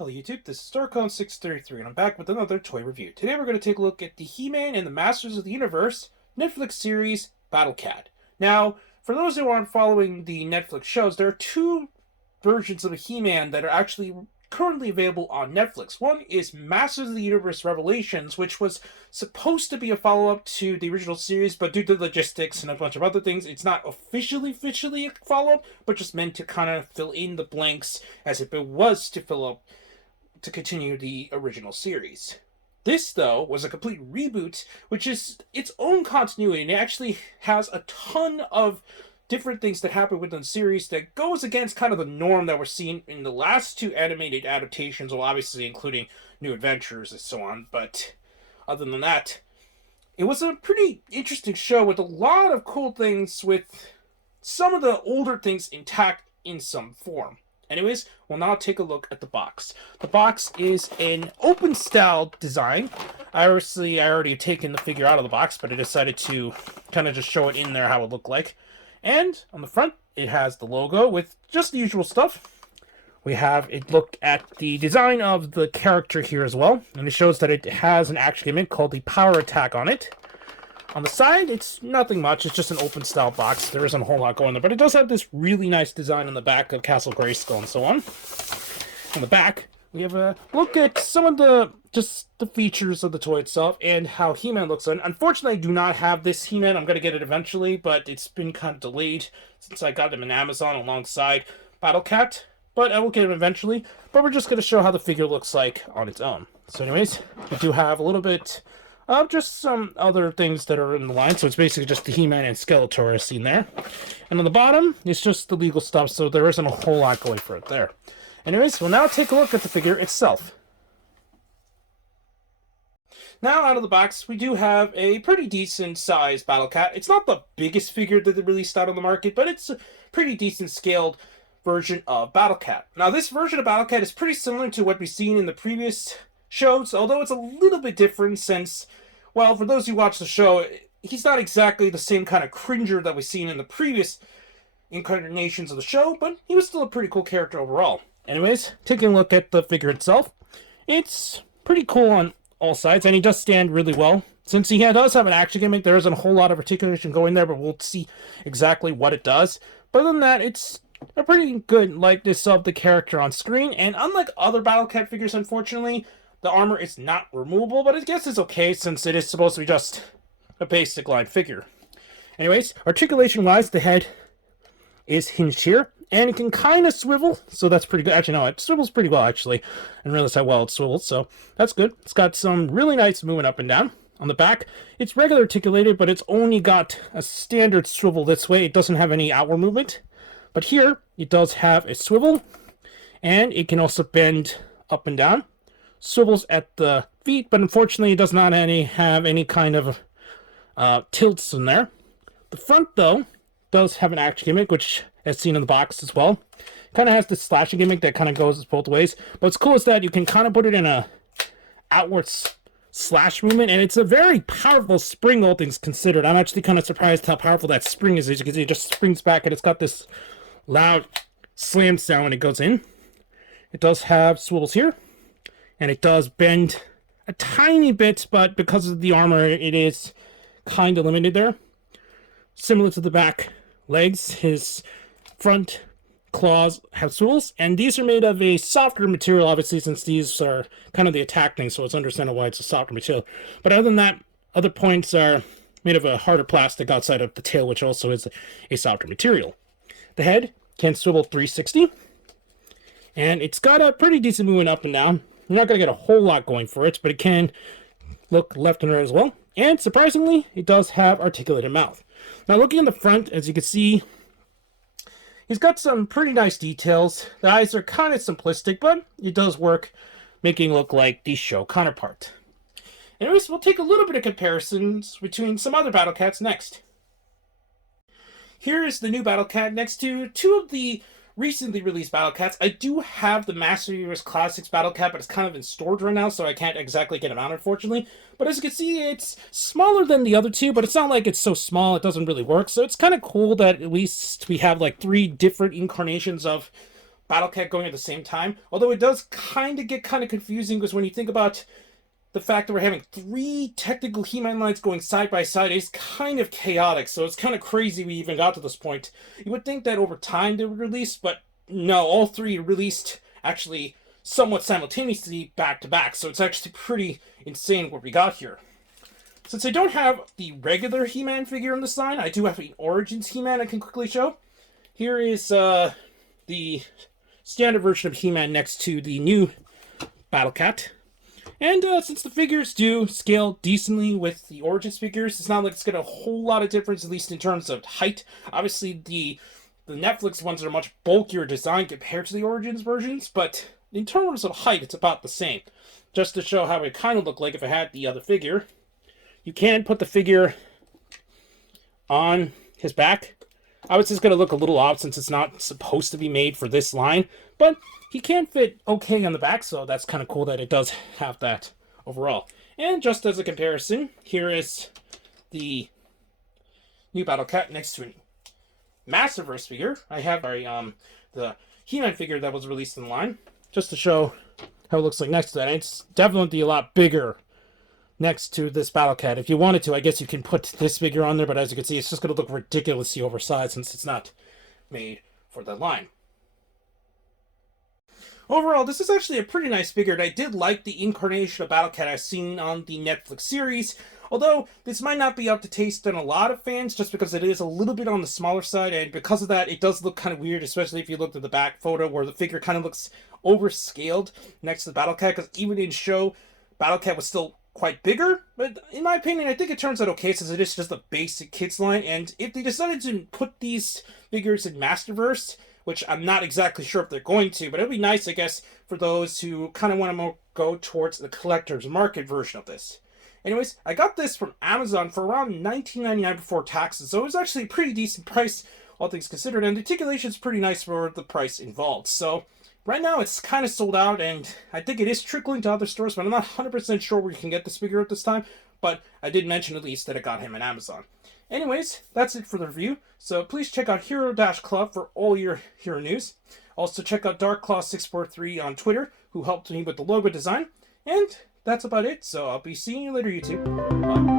Hello YouTube, this is StarCon633 and I'm back with another toy review. Today we're going to take a look at the He-Man and the Masters of the Universe Netflix series Battle Cat. Now, for those who aren't following the Netflix shows, there are two versions of a He-Man that are actually currently available on Netflix. One is Masters of the Universe Revelations, which was supposed to be a follow-up to the original series, but due to logistics and a bunch of other things, it's not officially a follow-up, but just meant to kind of fill in the blanks as if it was to fill up to continue the original series. This, though, was a complete reboot, which is its own continuity, and it actually has a ton of different things that happen within the series that goes against kind of the norm that we're seeing in the last two animated adaptations, well, obviously including New Adventures and so on, but other than that, it was a pretty interesting show with a lot of cool things, with some of the older things intact in some form. Anyways, we'll now take a look at the box. The box is an open style design. I already have taken the figure out of the box, but I decided to kind of just show it in there how it looked like. And on the front, it has the logo with just the usual stuff. We have a look at the design of the character here as well, and it shows that it has an action gimmick called the Power Attack on it. On the side, it's nothing much. It's just an open style box. There isn't a whole lot going there, but it does have this really nice design on the back of Castle Grayskull and so on. On the back, we have a look at some of the features of the toy itself and how He-Man looks. And unfortunately, I do not have this He-Man. I'm going to get it eventually, but it's been kind of delayed since I got them in Amazon alongside Battle Cat. But I will get him eventually. But we're just going to show how the figure looks like on its own. So anyways, we do have a little bit just some other things that are in the line. So it's basically just the He-Man and Skeletor as seen there. And on the bottom, it's just the legal stuff, so there isn't a whole lot going for it there. Anyways, we'll now take a look at the figure itself. Now, out of the box, we do have a pretty decent sized Battle Cat. It's not the biggest figure that they released out on the market, but it's a pretty decent scaled version of Battle Cat. Now, this version of Battle Cat is pretty similar to what we've seen in the previous shows, although it's a little bit different since, well, for those who watch the show, he's not exactly the same kind of cringer that we've seen in the previous incarnations of the show, but he was still a pretty cool character overall. Anyways, taking a look at the figure itself, it's pretty cool on all sides, and he does stand really well. Since he does have an action gimmick, there isn't a whole lot of articulation going there, but we'll see exactly what it does. But other than that, it's a pretty good likeness of the character on screen, and unlike other Battle Cat figures, unfortunately, the armor is not removable, but I guess it's okay since it is supposed to be just a basic line figure. Anyways, articulation-wise, the head is hinged here, and it can kind of swivel, so that's pretty good. Actually, no, it swivels pretty well, actually. I didn't realize how well it swivels, so that's good. It's got some really nice movement up and down. On the back, it's regular articulated, but it's only got a standard swivel this way. It doesn't have any outward movement. But here, it does have a swivel, and it can also bend up and down. Swivels at the feet, but unfortunately, it does not have any kind of tilts in there. The front, though, does have an action gimmick, which as seen in the box as well. Kind of has this slashing gimmick that kind of goes both ways. But what's cool is that you can kind of put it in a outward slash movement, and it's a very powerful spring, all things considered. I'm actually kind of surprised how powerful that spring is. As you can see, it just springs back, and it's got this loud slam sound when it goes in. It does have swivels here, and it does bend a tiny bit, but because of the armor, it is kind of limited there. Similar to the back legs, his front claws have swivels, and these are made of a softer material, obviously, since these are kind of the attack thing, so it's understandable why it's a softer material. But other than that, other points are made of a harder plastic outside of the tail, which also is a softer material. The head can swivel 360, and it's got a pretty decent movement up and down. You're not going to get a whole lot going for it, but it can look left and right as well. And surprisingly, it does have articulated mouth. Now, looking in the front, as you can see, he's got some pretty nice details. The eyes are kind of simplistic, but it does work, making it look like the show counterpart. Anyways, we'll take a little bit of comparisons between some other Battle Cats next. Here is the new Battle Cat next to two of the recently released Battle Cats. I do have the Master Universe Classics Battle Cat, but it's kind of in storage right now, so I can't exactly get it out, unfortunately. But as you can see, it's smaller than the other two, but it's not like it's so small it doesn't really work. So it's kind of cool that at least we have like 3 different incarnations of Battle Cat going at the same time. Although it does kind of get kind of confusing, because when you think about the fact that we're having 3 technical He-Man lines going side by side is kind of chaotic, so it's kind of crazy we even got to this point. You would think that over time they would release, but no, all 3 released actually somewhat simultaneously back to back, so it's actually pretty insane what we got here. Since I don't have the regular He-Man figure in this line, I do have an Origins He-Man I can quickly show. Here is the standard version of He-Man next to the new Battle Cat. And since the figures do scale decently with the Origins figures, it's not like it's got a whole lot of difference, at least in terms of height. Obviously, the Netflix ones are much bulkier design compared to the Origins versions, but in terms of height, it's about the same. Just to show how it kind of looked like if I had the other figure, you can put the figure on his back. Obviously, it's going to look a little odd since it's not supposed to be made for this line, but he can fit okay on the back, so that's kind of cool that it does have that overall. And just as a comparison, here is the new Battle Cat next to a Masterverse figure. I have the He-Man figure that was released in line, just to show how it looks like next to that. And it's definitely a lot bigger next to this Battle Cat. If you wanted to, I guess you can put this figure on there, but as you can see, it's just going to look ridiculously oversized since it's not made for the line. Overall, this is actually a pretty nice figure, and I did like the incarnation of Battle Cat I've seen on the Netflix series, although this might not be up to taste in a lot of fans, just because it is a little bit on the smaller side, and because of that, it does look kind of weird, especially if you look at the back photo, where the figure kind of looks overscaled next to the Battle Cat, because even in show, Battle Cat was still quite bigger, but in my opinion, I think it turns out okay, since it is just a basic kids line, and if they decided to put these figures in Masterverse, which I'm not exactly sure if they're going to, but it would be nice, I guess, for those who kind of want to go towards the collector's market version of this. Anyways, I got this from Amazon for around $19.99 before taxes, so it was actually a pretty decent price, all things considered, and the articulation is pretty nice for the price involved. So right now it's kind of sold out, and I think it is trickling to other stores, but I'm not 100% sure where you can get this figure at this time, but I did mention at least that I got him on Amazon. Anyways, that's it for the review, so please check out Hero-Club for all your hero news. Also check out DarkClaw643 on Twitter, who helped me with the logo design, and that's about it, so I'll be seeing you later, YouTube. Bye.